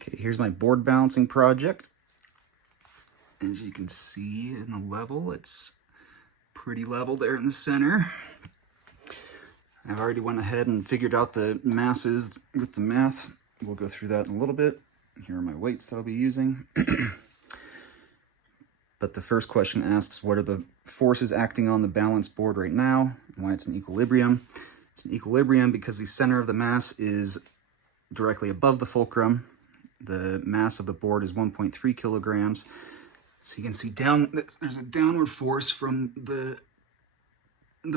Okay, here's my board balancing project. As you can see in the level, it's pretty level there in the center. I've already went ahead and figured out the masses with the math. We'll go through that in a little bit. Here are my weights that I'll be using. But the first question asks, what are the forces acting on the balance board right now, and why it's in equilibrium. It's in equilibrium because the center of the mass is directly above the fulcrum. The mass of the board is 1.3 kilograms. So you can see there's a downward force from the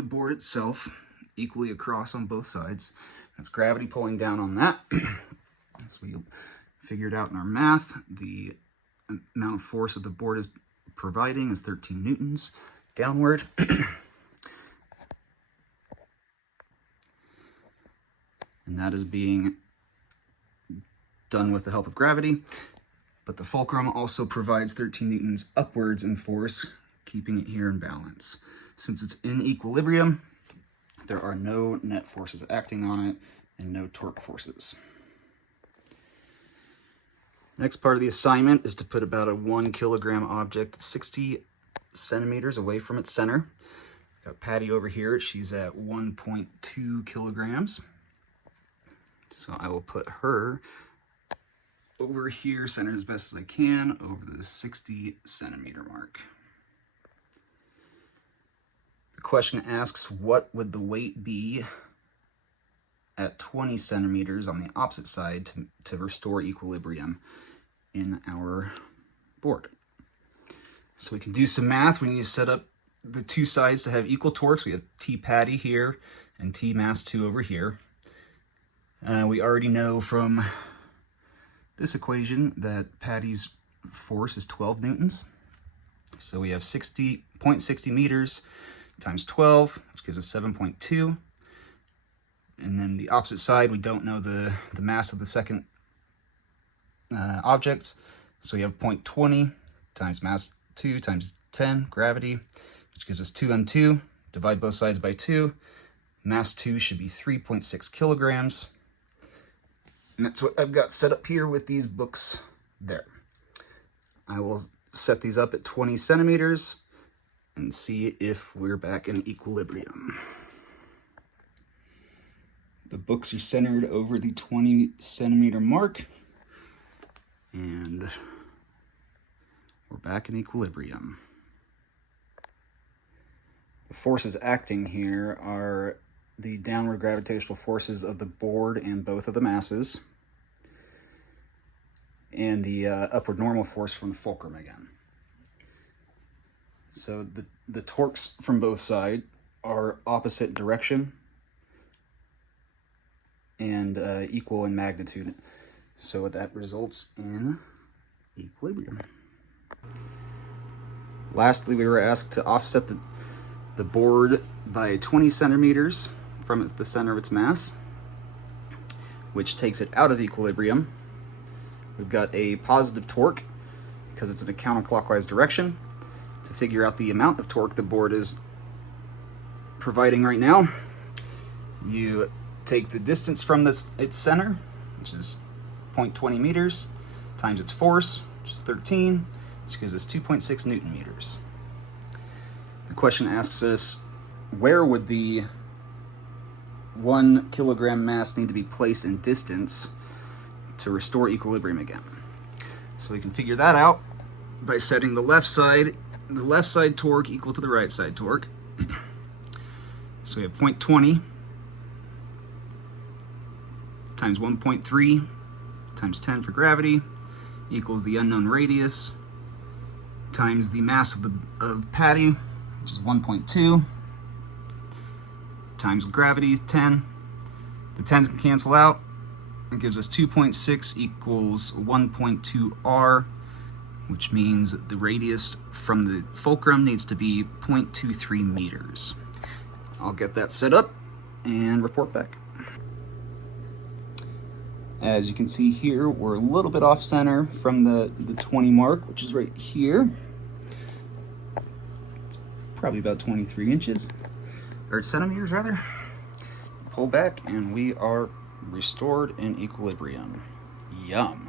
board itself, equally across on both sides. That's gravity pulling down on that. So we figured out in our math, the amount of force that the board is providing is 13 newtons downward. And that is being done with the help of gravity. But the fulcrum also provides 13 newtons upwards in force, keeping it here in balance. Since it's in equilibrium, there are no net forces acting on it and no torque forces. Next part of the assignment is to put about a 1 kilogram object 60 centimeters away from its center. Got Patty over here, she's at 1.2 kilograms. So I will put her over here, centered as best as I can, over the 60 centimeter mark. The question asks, what would the weight be at 20 centimeters on the opposite side to restore equilibrium in our board? So we can do some math. We need to set up the two sides to have equal torques. We have T Patty here and T mass 2 over here. We already know from this equation that Patty's force is 12 newtons. So we have 0.60 meters times 12, which gives us 7.2. And then the opposite side, we don't know the mass of the second object. So we have 0.20 times mass 2 times 10, gravity, which gives us 2m2. Divide both sides by 2. Mass 2 should be 3.6 kilograms. And that's what I've got set up here with these books there. I will set these up at 20 centimeters and see if we're back in equilibrium. The books are centered over the 20 centimeter mark, and we're back in equilibrium. The forces acting here are the downward gravitational forces of the board and both of the masses, and the upward normal force from the fulcrum again. So the torques from both sides are opposite direction and equal in magnitude. So that results in equilibrium. Lastly, we were asked to offset the board by 20 centimeters from the center of its mass, which takes it out of equilibrium. We've got a positive torque because it's in a counterclockwise direction. To figure out the amount of torque the board is providing right now, you take the distance from its center, which is 0.20 meters, times its force, which is 13, which gives us 2.6 Newton meters. The question asks us, where would the 1 kilogram mass need to be placed in distance to restore equilibrium again? So we can figure that out by setting the left side torque equal to the right side torque. So we have 0.20 times 1.3 times 10 for gravity equals the unknown radius times the mass of Patty, which is 1.2, times gravity, 10. The 10s can cancel out. It gives us 2.6 equals 1.2 r, which means that the radius from the fulcrum needs to be 0.23 meters. I'll get that set up and report back. As you can see here, we're a little bit off center from the 20 mark, which is right here. It's probably about 23 inches, or centimeters rather. Pull back and we are restored in equilibrium. Yum.